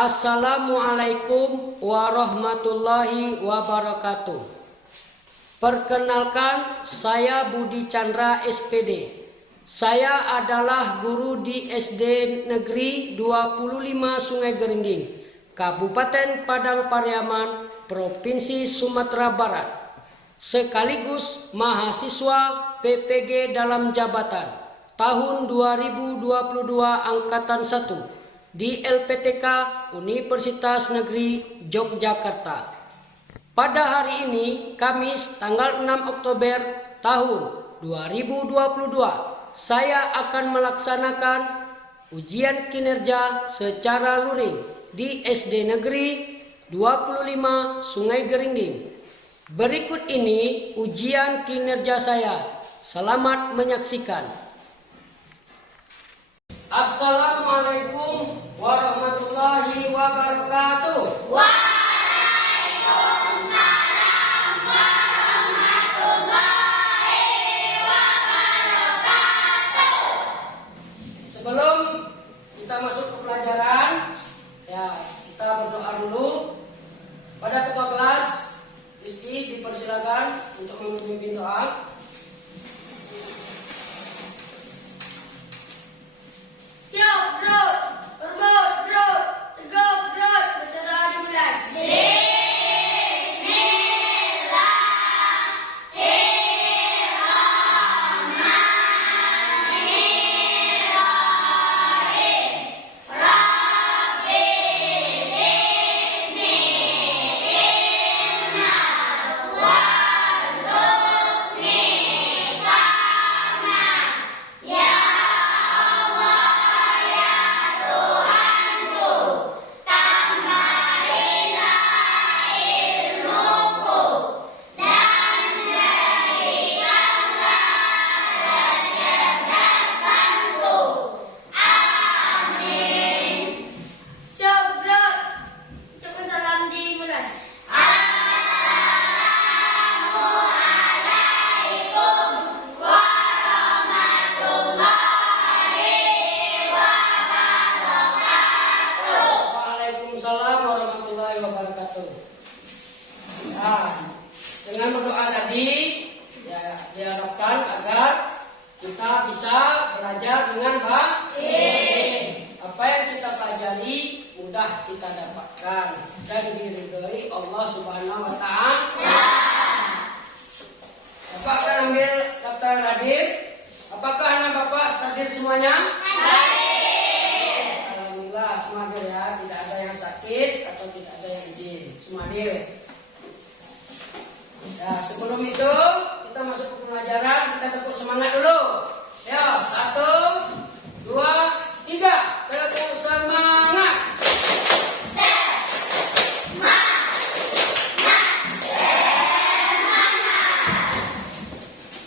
Assalamualaikum warahmatullahi wabarakatuh. Perkenalkan, saya Budi Chandra SPD. Saya adalah guru di SD Negeri 25 Sungai Geringging, Kabupaten Padang Pariaman, Provinsi Sumatera Barat, sekaligus mahasiswa PPG dalam jabatan tahun 2022 Angkatan 1 di LPTK Universitas Negeri Yogyakarta. Pada hari ini, Kamis tanggal 6 Oktober tahun 2022, saya akan melaksanakan ujian kinerja secara luring di SD Negeri 25 Sungai Geringging. Berikut ini ujian kinerja saya. Selamat menyaksikan. Assalamualaikum warahmatullahi wabarakatuh. Waalaikumsalam warahmatullahi wabarakatuh. Sebelum kita masuk ke pelajaran, kita berdoa dulu. Pada ketua kelas, Rizky dipersilakan untuk memimpin doa. Siap bro, berbot bro, tegap bro, berdoa dimulai. Dengan berdoa tadi, diharapkan agar kita bisa belajar dengan baik. Apa yang kita pelajari mudah kita dapatkan dan diridhoi Allah Subhanahu wa Ta'ala. Bapak akan ambil daftar hadir. Apakah anak Bapak hadir semuanya? Alhamdulillah semua hadir ya, tidak ada yang sakit atau tidak ada yang izin, semua hadir. Ya, sebelum itu kita masuk ke pelajaran, kita tepuk semangat dulu. Ya, 1, 2, 3, tepuk semangat.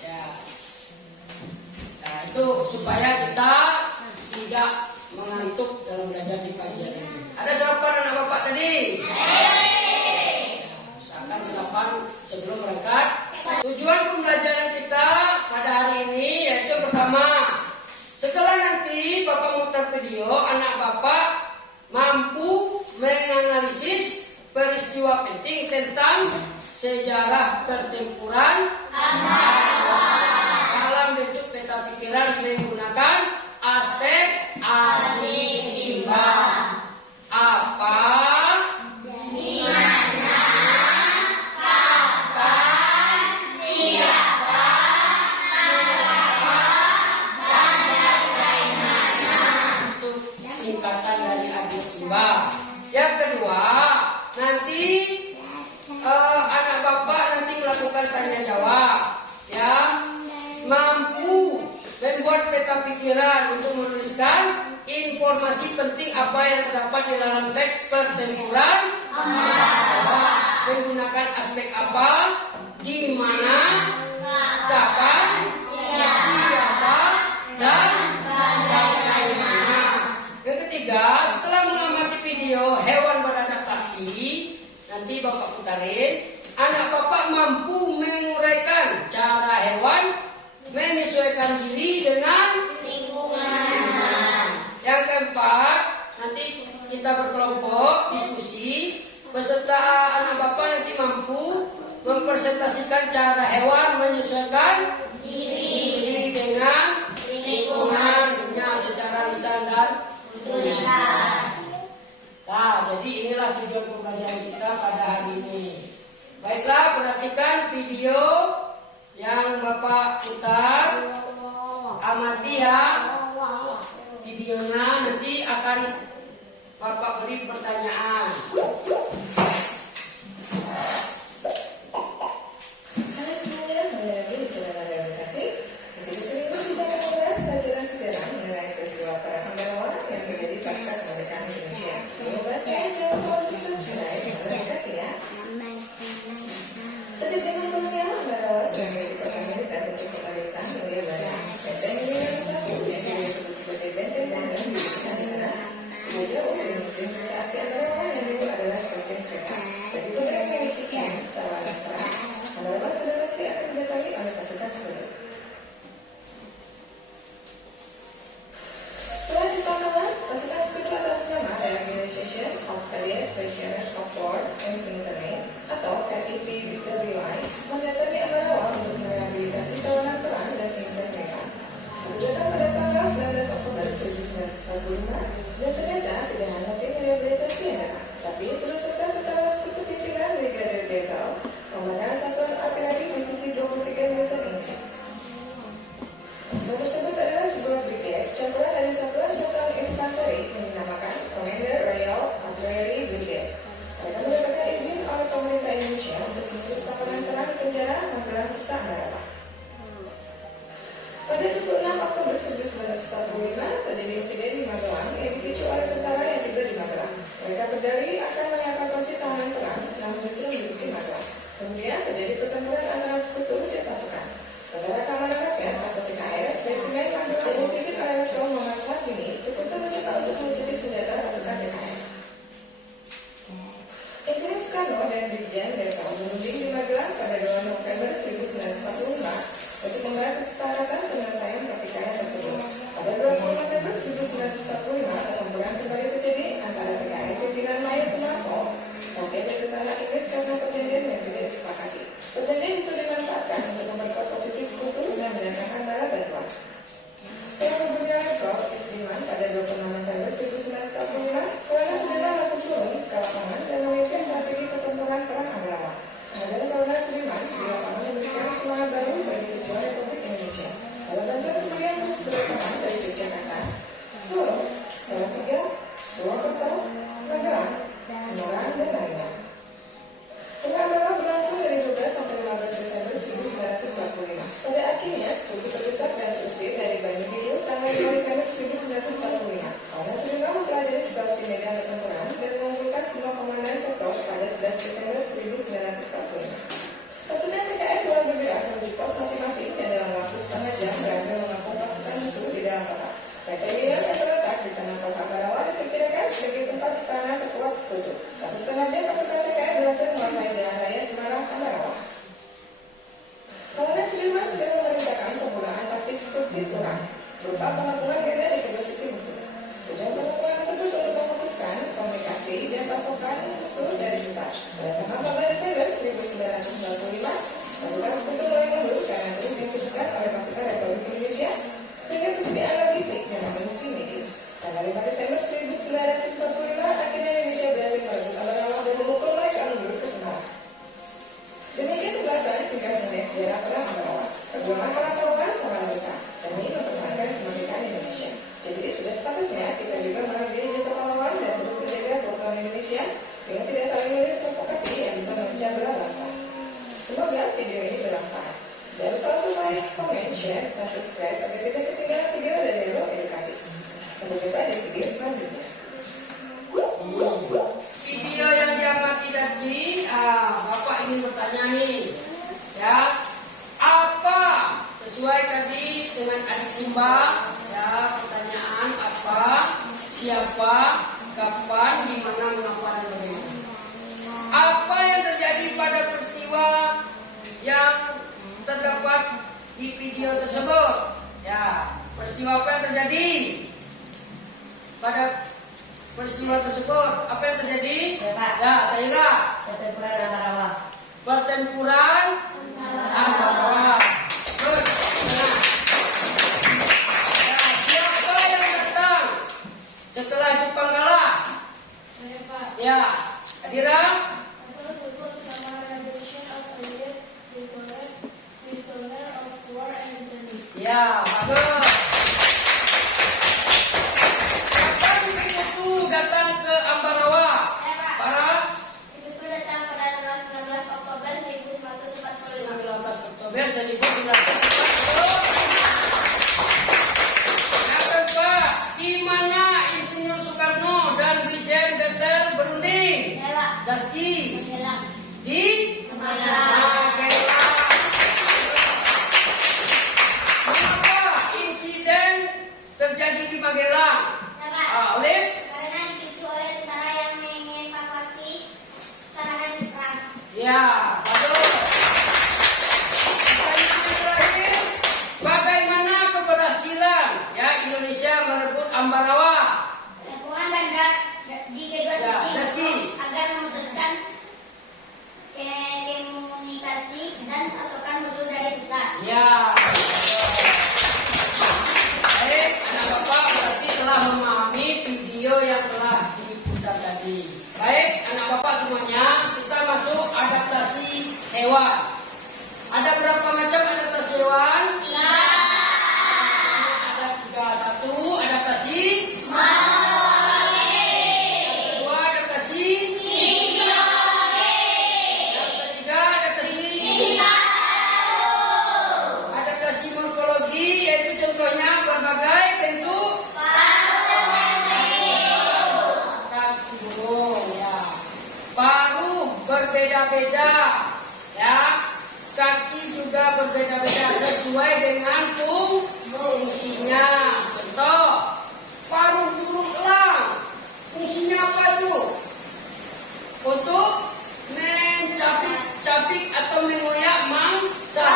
Ya, nah itu supaya kita tidak mengantuk dalam belajar di pagi hari ini. Ada sarapan anak Bapak tadi? Sarapan sebelum berangkat. Tujuan pembelajaran kita pada hari ini yaitu pertama, setelah nanti Bapak muter video, anak Bapak mampu menganalisis peristiwa penting tentang sejarah pertempuran dalam bentuk peta pikiran menggunakan aspek aritmatika. Apa, yang kedua, nanti anak Bapak nanti melakukan tanya jawab, ya, mampu membuat peta pikiran untuk menuliskan informasi penting apa yang terdapat di dalam teks pertempuran, menggunakan aspek apa, di mana, kapan, siapa, dan bagaimana. Yang ketiga, setelah mengamati video hewan beradaptasi, nanti Bapak putarin, anak Bapak mampu menguraikan cara hewan menyesuaikan diri dengan lingkungan. Yang keempat, nanti kita berkelompok diskusi. Peserta anak bapak nanti mampu mempresentasikan cara hewan menyesuaikan diri dengan lingkungannya secara lisan dan tulisan. Nah, jadi inilah tujuan pembelajaran kita pada hari ini. Baiklah, perhatikan video yang bapak putar, amati ya videonya, nanti akan bapak beri pertanyaan. Halo semuanya, kembali lagi di channel Edukasi. Video ini kita akan membahas pelajaran sejarah mengenai peristiwa perang Ambarawa yang terjadi pasca kemerdekaan Indonesia. Membahasnya dalam kelompok sesuai dengan Edukasi ya. Sejak zaman kolonial, Ambarawa sudah menjadi kota militer untuk pemerintahan Hindia Belanda. Benteng Hindia satu yang disebut sebagai Benteng Bandung didirikan di sana. Tidak jauh dari museum kereta api Ambarawa yang dulu adalah stasiun kereta. Bagi kota yang memiliki camp tawanan perang, Ambarawa sudah pasti akan didatangi oleh pasukan sekutu. Setelah Jepang kalah, pasukan sekutu atas nama Reorganization of Allied Prisoners of War and Internees atau RIPWI mendatangi Ambarawa untuk merehabilitasi tawanan perang dan militer mereka. Sekutu datang pada tanggal 19 Oktober 1945 dan ternyata tidak hanya tim rehabilitasi yang datang, tapi turut serta kepala sekutu pimpinan Brigadier General Komandan Satuan Artileri Divisi 23 Militer Inggris. Pasukan tersebut adalah sebuah brigade campuran dari satuan infanteri yang dinamakan Commander Royal Artillery Brigade. Mereka mendapatkan izin oleh pemerintah Indonesia untuk mengurus tawanan perang di penjara Magelang serta Ambarawa. Pada 26 Oktober 1945 terjadi insiden di Magelang yang dipicu oleh tentara yang tiba di Magelang. Mereka berdalih akan mengevakuasi tahanan perang, namun justru menduduki Magelang. Kemudian terjadi pertempuran antara sekutu dan pasukan. Tentara Keamanan Rakyat atau TKR Resimen Magelang yang dipimpin oleh Letnan Muhammad Sarvini sekutu mencoba untuk melucuti senjata pasukan TKR. Insiden Soekarno dan Brigjen Delta menuding di Magelang pada 2 November 1945 untuk membahas kesepakatan penyelesaian pertikaian tersebut. Pada 20 November 1945, pertempuran kembali terjadi antara TKR pimpinan Mayor Soeharto dan tentara Inggris karena perjanjian yang tidak disepakati. Perjanjian bisa dimanfaatkan untuk memperkuat posisi sekutu dan mendatangkan bala bantuan. Setelah mempunyai rekor Isliman pada 26 November 1945, Kolonel Sudirman langsung turun ke lapangan dan memimpin strategi pertempuran perang Ambarawa. Kehadiran Kolonel Sudirman di lapangan memberikan semangat baru bagi perjuangan Republik Indonesia. Dalam bantuan kemudian terus berlapangan dari Yogyakarta, Solo, Salatiga, Purwokerto, Magelang, Semarang, dan lainnya. Perang Ambarawa berlangsung dari 12 sampai 15 Desember 1945. Pada akhirnya, sekutu terbesar dan terusir dari Banyuwangi tanggal 5 Desember 1945. Kolonel Sudirman mempelajari situasi medan pertempuran dan mengumpulkan semua komandan sektor pada 11 Desember 1945. Pasukan TKR mulai bergerak menuju pos masing-masing dan dalam waktu setengah jam berhasil mengepung pasukan musuh di dalam kota. PT Militer yang terletak di tengah kota Ambarawa diperkirakan sebagai tempat pertahanan terkuat sekutu. Dalam setengah jam pasukan TKR berhasil menguasai jalan raya Semarang Ambarawa. Kolonel Sudirman sudah memerintahkan penggunaan taktik subtiturang berupa pengepungan ganda di kedua sisi musuh. Tujuan pengepungan tersebut untuk memutuskan komunikasi dan pasokan musuh dari pusat. Pada tanggal 14 Desember 1945, pasukan sekutu mulai mundur karena terus disudutkan oleh pasukan Republik Indonesia sehingga persediaan logistik dan amunisi medis. Tanggal 5 Desember 1945, akhirnya Indonesia berhasil merebut Ambarawa dan memukul mereka mundur ke Semarang. Demikian pembahasan singkat mengenai sejarah perang Ambarawa. Perjuangan para pahlawan sangat besar demi mempertahankan kemerdekaan Indonesia. Jadi sudah sepantasnya kita juga menghargai jasa pahlawan dan turut menjaga keutuhan Indonesia dengan tidak saling melihat provokasi yang bisa memecah belah bangsa. Semoga video ini bermanfaat. Jangan lupa untuk like, comment, share, dan subscribe agar tidak ketinggalan video dari Hello Edukasi. Sampai jumpa di video selanjutnya. Video yang diamati tadi, Bapak ingin bertanya nih, ya, apa sesuai tadi dengan adik Sumba, ya, pertanyaan apa, siapa, kapan, di mana, mengapa, dan bagaimana. Apa yang terjadi pada peristiwa yang terdapat di video tersebut? Ya, peristiwa apa yang terjadi pada peristiwa tersebut? Apa yang terjadi? Ya, Pak. Ya, Saira. Pertempuran Ambarawa. Pertempuran Ambarawa. Terus, nah. Ya, siapa yang datang setelah Jepang kalah? Saya, Pak. Ya, Adira. Asal sebut sama Revolution of the Year, Prisoner of War and Independence. Ya, bagus. Kapan Sekutu datang ke Ambarawa? Ya, Pak. Para Sekutu datang pada tanggal 19 Oktober 1945. 19 Oktober 1945. Yang kedua, di mana Insinyur Soekarno dan Brigjen Gentel berunding? Ya, Pak. Zaski. Magelang. Di Magelang. Magelang. Mengapa insiden terjadi di Magelang? Ya, Pak. Oleh Karena dipicu oleh tentara yang mengevakuasi tahanan Jepang. ya, bagus. Pertanyaan terakhir, bagaimana keberhasilan ya Indonesia merebut Ambarawa? Dukungan dan di kedua Ya, sisi Zaski. agar memutuskan komunikasi dan pasokan musuh dari pusat. Ya. Baik, anak bapak berarti telah memahami video yang telah diputar tadi. Baik, anak bapak semuanya, kita masuk adaptasi hewan. Ada berapa macam adaptasi hewan? Ada 3. 1, adaptasi. Kedua, adaptasi. Yang ketiga, adaptasi. Adaptasi morfologi, yaitu contohnya berbagai bentuk kaki burung, ya. Paruh berbeda-beda, ya. Kaki juga berbeda-beda sesuai dengan fungsinya. Contoh, paruh burung elang, fungsinya apa tuh? Untuk mencapik atau mengoyak mangsa.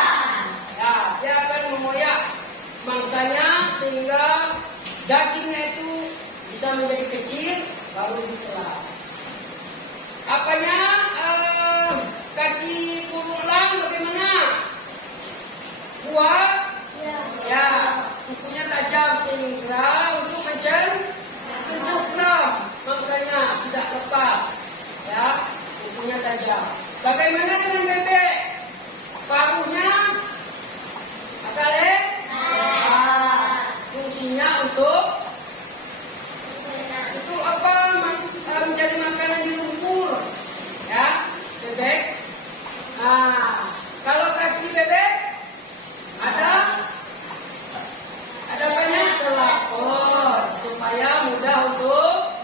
Ya, dia akan mengoyak mangsanya sehingga dagingnya itu bisa menjadi kecil baru ditelan. Apanya kaki burung elang bagaimana? Kuat, ya, kukunya tajam sehingga untuk mencengkram mangsanya tidak lepas, ya, kukunya tajam. Bagaimana dengan bebek? Paruhnya apa fungsinya untuk apa? Menjadi makanan di lumpur, ya, bebek. Nah, kalau kaki bebek ada banyak selaput supaya mudah untuk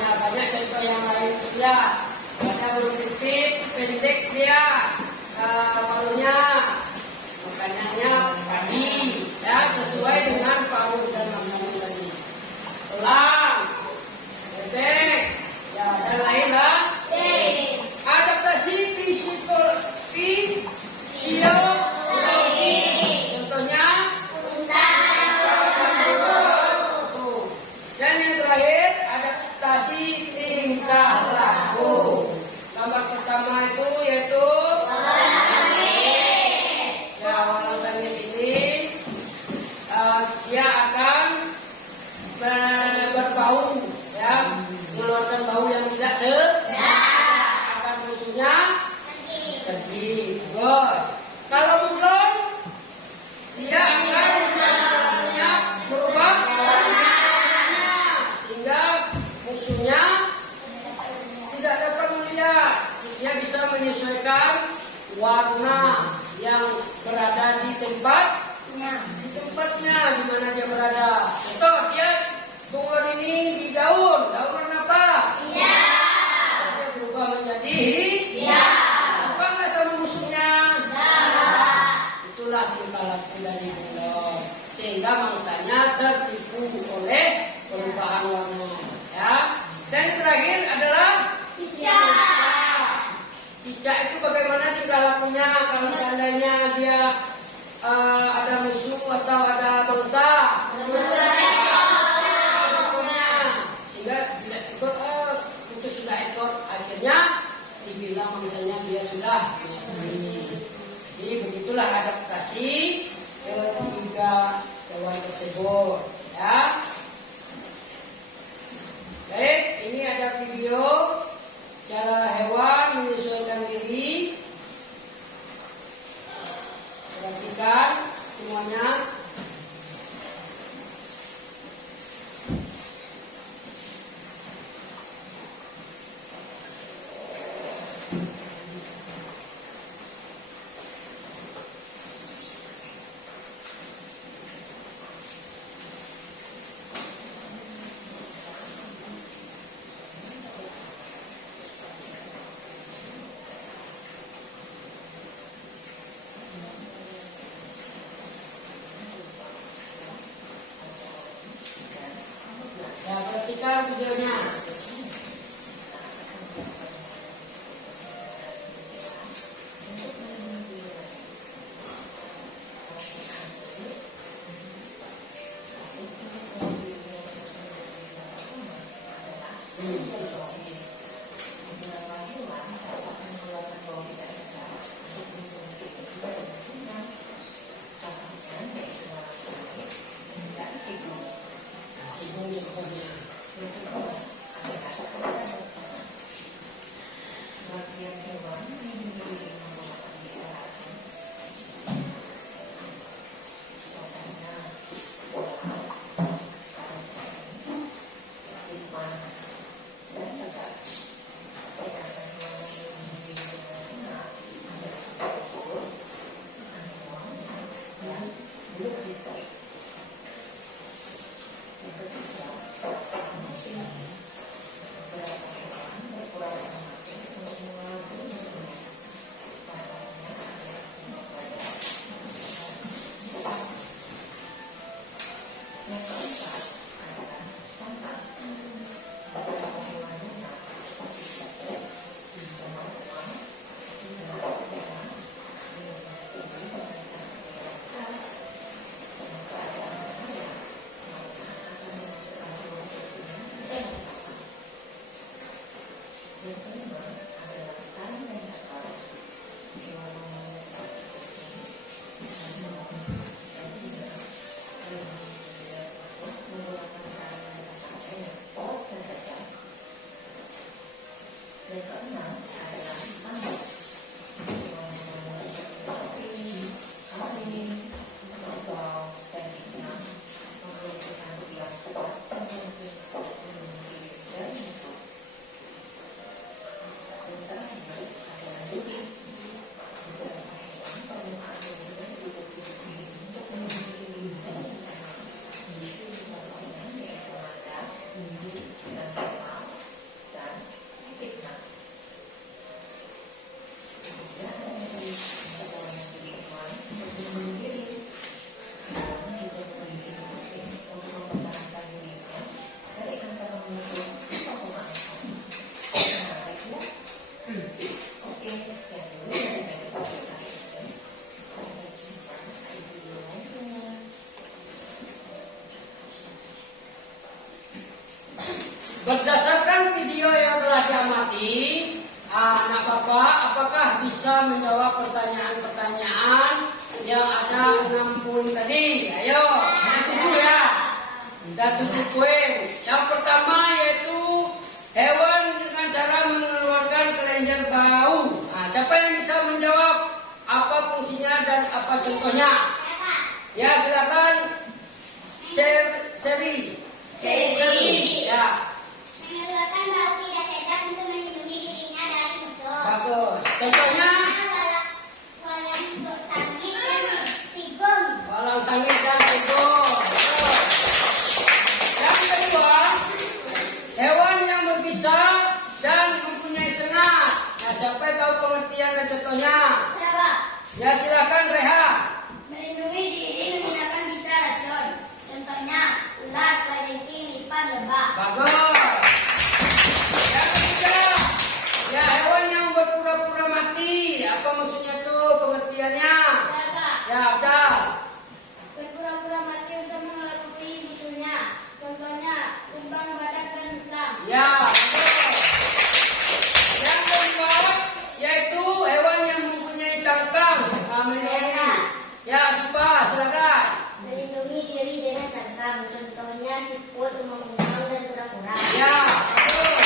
ya, banyak contoh yang lain ya. Ada berpipit pendek dia paruhnya, makanannya padi, ya, sesuai dengan paruh dan makanan tadi. Elang, bebek, ya, dan lain lah. Adaptasi fisiologi, contohnya. Dan yang terakhir, adaptasi tingkah laku. Gambar pertama itu yaitu ya, walau sangit ini dia akan berbau, ya, mengeluarkan bau yang tidak sedap. Akan musuhnya pergi. Bos, kalau bunglon dia akan berubah warna sehingga musuhnya tidak dapat melihat. Dia bisa menyesuaikan warna yang berada di tempatnya, di mana dia berada. Contoh, dia bunglon ini di daun warna apa? Dia berubah menjadi apa nggak sama musuhnya? Itulah tingkah laku dari bunglon, sehingga mangsanya tertipu oleh perubahan warna, ya. Dan yang terakhir adalah cicak itu bagaimana tingkah lakunya kalau seandainya dia ada musuh atau ada bangsa. saksikan videonya. Sebagian hewan melindungi diri menggunakan bisa racun. Contohnya ular, kancing, iman, dan ledak. Sedangkan hewan yang melindungi diri dengan senang adalah kukur, anjing, dan belut listrik. Yang ketiga, mati. Beberapa hewan berpura-pura mati untuk mengelabui musuhnya. Contohnya adalah kumbang badak dan pisang. Yang keempat adalah cantang. Beberapa hewan lunak seperti siput, beruang, dan udara melindungi diri dengan cara yang keras. Dalam keadaan bahaya, mereka akan memasukkan seluruh tubuhnya ke dalam cangkang. Yang kelima adalah taring dan cakar. Hewan umumnya seperti kucing, harimau, dan singa melindungi diri dari musuh menggunakan taring dan cakarnya yang kuat dan tajam. Yang keenam adalah mambut. Hewan umumnya seperti sapi, kambing, kerbau, dan kijang memiliki tanduk yang kuat dan runcing untuk melindungi diri dari musuh. Yang terakhir adalah duri. Beberapa hewan permukaan tubuhnya ditutupi duri untuk melindungi diri dari misalnya. Contohnya yaitu landak, ikan tawar, dan ekidna. Kemudian ada penyesuaian diri hewan untuk melindungi diri. Hewan juga memiliki insting untuk mempertahankan dirinya dari ancaman musuh atau pemangsa. Menarik ya? Oke, sekian dulu dari video kali ini. Sampai jumpa di video lainnya. Berdasarkan video yang telah diamati, anak bapak apakah bisa menjawab pertanyaan-pertanyaan yang ada 6 poin tadi? Ayo, ada 7 ya. Ada 7 poin. Yang pertama yaitu hewan dengan cara mengeluarkan kelenjar bau. Nah, siapa yang bisa menjawab apa fungsinya dan apa contohnya? Ya, silakan. Seri. Ya. Mengeluarkan bau tidak sedap untuk melindungi dirinya dari musuh. Bagus. Contohnya Walang sangit dan sigong. walang sangit dan sigong. Yang kedua, hewan yang berbisa dan mempunyai sengat. Nah, siapa yang tahu pengertian dan contohnya? Siapa? Ya, silakan Reha. Melindungi diri menggunakan bisa racun. Contohnya ular, kelajengking, lipan, lebah. Bagus. Yang ketiga, ya hewan yang berpura-pura mati. Apa maksudnya tuh pengertiannya? Siapa? Ya, Abdal. Berpura-pura mati untuk mengelabui musuhnya. Contohnya kumbang, badak, dan musang. Ya, betul. Yang keempat, yaitu hewan yang mempunyai cangkang. Ya, Sipa, silakan. Melindungi diri dengan cangkang. Contohnya siput, umang-umang, dan kura-kura. Ya, betul.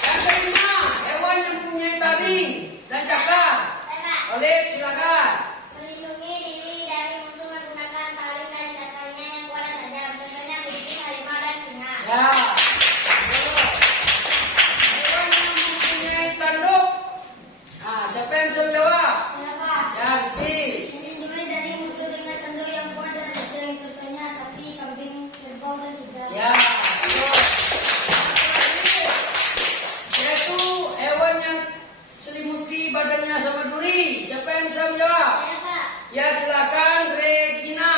Yang kelima, hewan yang mempunyai taring dan cakar. Siapa? Oleh, silakan. Melindungi diri dari musuh menggunakan tali dan cakarnya yang kuat dan tajam. Contohnya kucing, harimau, dan singa. Ya, betul. Hewan yang mempunyai tanduk. Nah, siapa yang bisa menjawab? Siapa? Ya, Rizky. Melindungi dari musuh dengan tanduk yang kuat dan tajam. Contohnya sapi, kambing, kerbau, dan kuda. Ya, betul. Yaitu hewan yang selimuti badannya sama duri. Siapa yang bisa menjawab? Siapa? Ya, silakan Regina.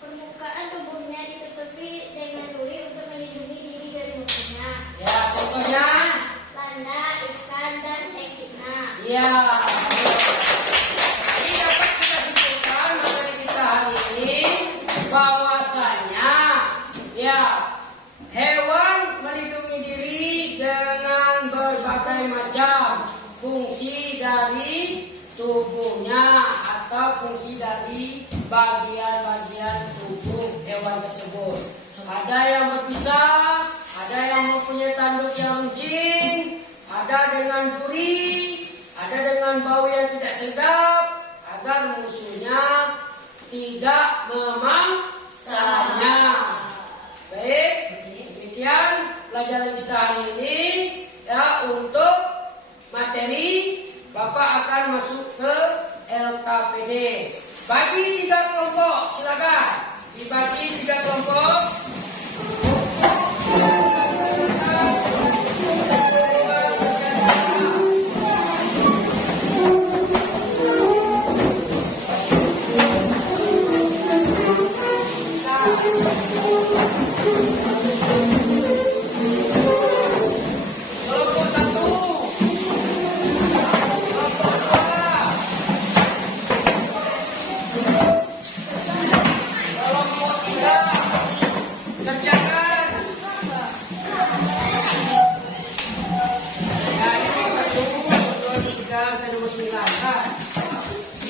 Permukaan tubuhnya ditutupi Ya. Jadi dapat kita simpulkan materi kita hari ini bahwasanya ya hewan melindungi diri dengan berbagai macam fungsi dari tubuhnya atau fungsi dari bagian-bagian tubuh hewan tersebut. Ada yang berpisah, ada yang mempunyai tanduk yang licin, ada dengan duri, ada dengan bau yang tidak sedap, agar musuhnya tidak memangsanya. Baik, demikian pelajaran kita hari ini. Ya, untuk materi Bapak akan masuk ke LKPD. Bagi 3 kelompok, silakan dibagi 3 kelompok. Kelompok 1, kelompok 3, kerjakan. Ya, ini 1, 2, 3, 9.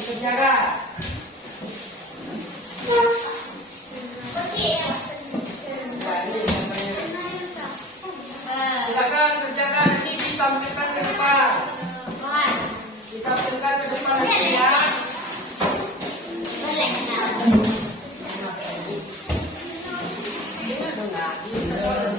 Kerjakan. Ya, ini gambarnya. Silakan kerjakan, ini ditampilkan ke depan. Ditampilkan ke depan lagi ya. Ini ada nggak? Ini soal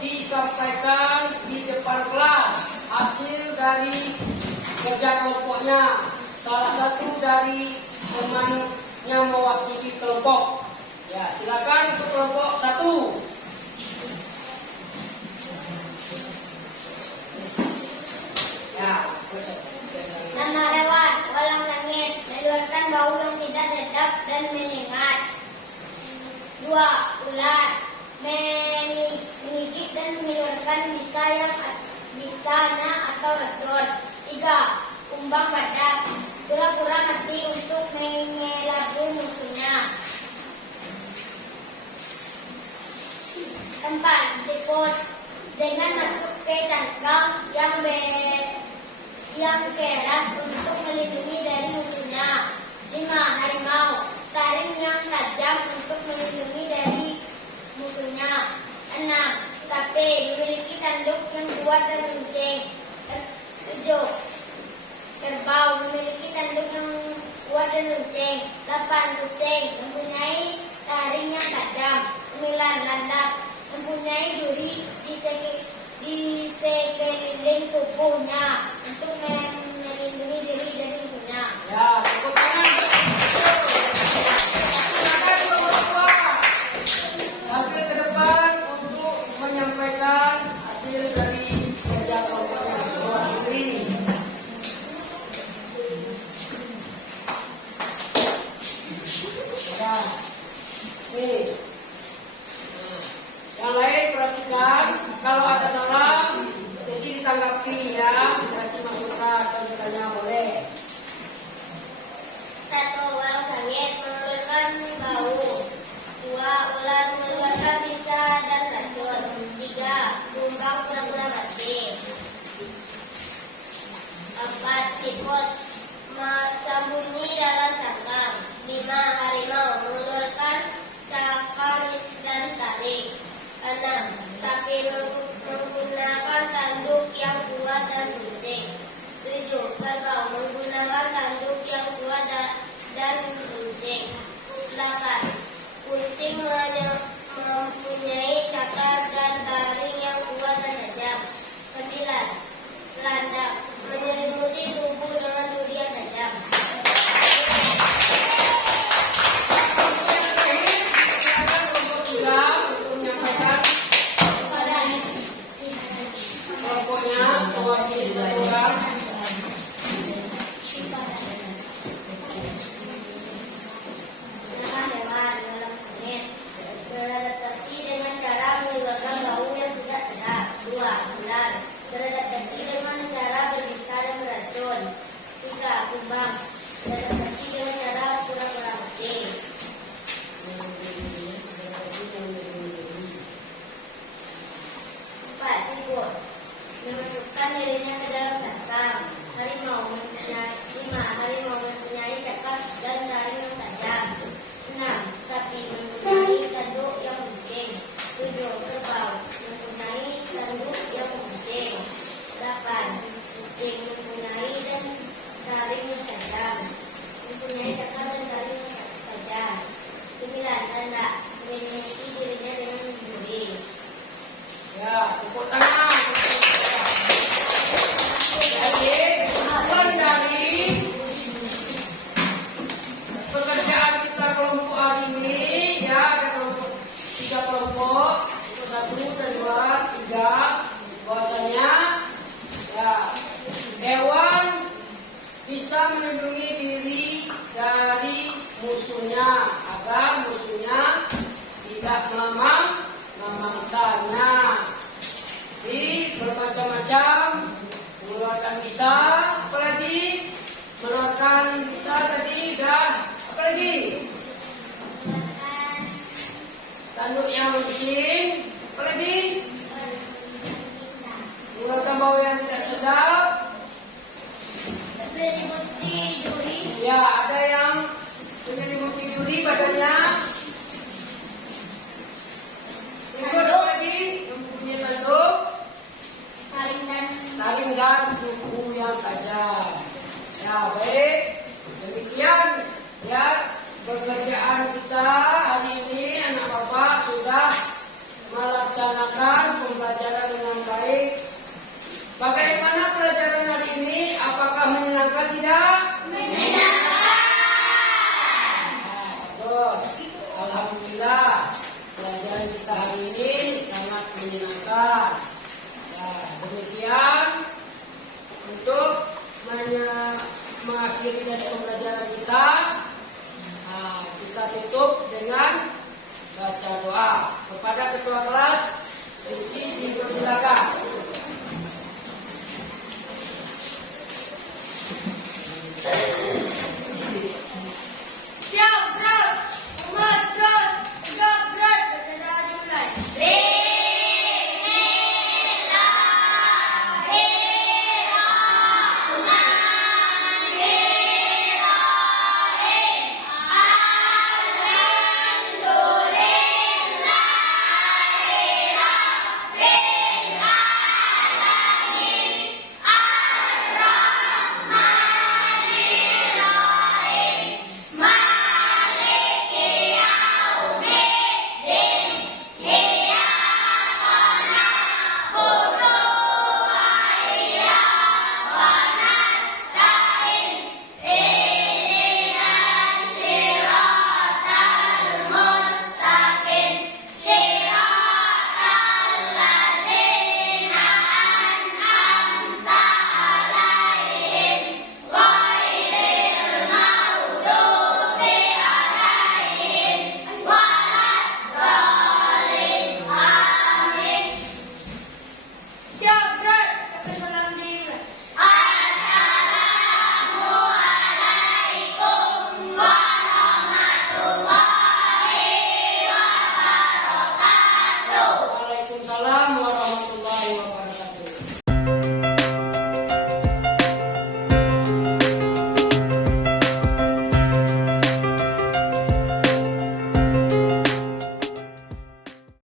disampaikan di depan kelas hasil dari kerja kelompoknya. Salah satu dari temannya mewakili kelompok. Ya, silakan untuk kelompok 1. Ya, nama hewan walang sangit, mengeluarkan bau yang tidak sedap dan menyengat. 2. Ular, menggigit dan mengeluarkan bisa pisana atau racun. 3. Kumbang badak, pura-pura mati untuk mengelabui musuhnya. 4. Tikus, dengan masuk ke cangkang yang keras untuk melindungi dari musuhnya. 5. Harimau, taring yang tajam untuk melindungi dari musuhnya. 6. Sapi, memiliki tanduk yang kuat dan runcing. 7. Kerbau, memiliki tanduk yang kuat dan runcing. 8. Kucing, mempunyai taring yang tajam. 9. Landak, mempunyai duri di sekeliling tubuhnya untuk melindungi diri dari musuhnya. Ya, tepuk tangan. Silakan Bapak-Bapak tampil ke depan untuk menyampaikan hasil dari kerja kelompok yang luar negeri. Ya, nih. Yang lain perhatikan, kalau ada salah, jadi ditanggapi ya, kasih masukan atau ditanya boleh. 1. Walau sangit, mengeluarkan bau. 2. Ular, mengeluarkan bisa dan racun. 3. Kumbang, pura-pura mati. 4. Siput, sembunyi dalam cangkang. 5. Harimau, mengeluarkan cakar dan taring. 6. Sapi, menggunakan tanduk yang kuat dan runcing. 7. Kerbau, menggunakan tanduk yang kuat dan runcing. 8. Kucing, mempunyai cakar dan taring yang kuat dan tajam. 9. Landak, menyelimuti tubuh dengan duri yang tajam. Silakan kelompok 3 untuk menyampaikan kelompoknya, mewakili satu orang. Makan hewan dalam sengit, beradaptasi dengan cara mengeluarkan bau yang tidak sedap. 2. Ular, beradaptasi dengan cara berbisa dan beracun. 3. Kumbang, beradaptasi dengan cara pura-pura mati. 4. Siput, memasukkan dirinya ke dalam cangkang. 5. Harimau mempunyai cakar dan taring yang tajam. 6. Sapi, mempunyai tanduk yang runcing. 7. Kerbau, mempunyai tanduk yang runcing. 8. Kucing, mempunyai dan taring yang tajam. Mempunyai cakar dan taring yang tajam. 9. Landak, menyelimuti dirinya dengan duri. Ya, tepuk tangan. Jadi, hasil dari pekerjaan kita kelompok hari ini, ya, ada kelompok 3 kelompok, itu 1 dan 2, 3, bahwasanya, ya, hewan bisa melindungi diri dari musuhnya agar musuhnya tidak memangsanya. Jadi bermacam-macam, mengeluarkan bisa, apalagi mengeluarkan bisa tadi, dan apalagi tanduk yang runcing, apalagi mengeluarkan bau yang tidak sedap. Menyelimuti duri. Ya, ada yang menyelimuti duri badannya. Berikut lagi mempunyai tanduk, taring dan tubuh yang tajam. Ya, baik. Demikian ya pekerjaan kita hari ini. Anak bapak sudah melaksanakan pembelajaran dengan baik. Bagaimana pelajaran hari ini? Apakah menyenangkan tidak? Menyenangkan. Bagus. Alhamdulillah. Pelajaran kita hari ini sangat menyenangkan. Ya, demikian untuk mengakhiri dari pembelajaran kita. Nah, kita tutup dengan baca doa kepada ketua kelas. Dipersilakan.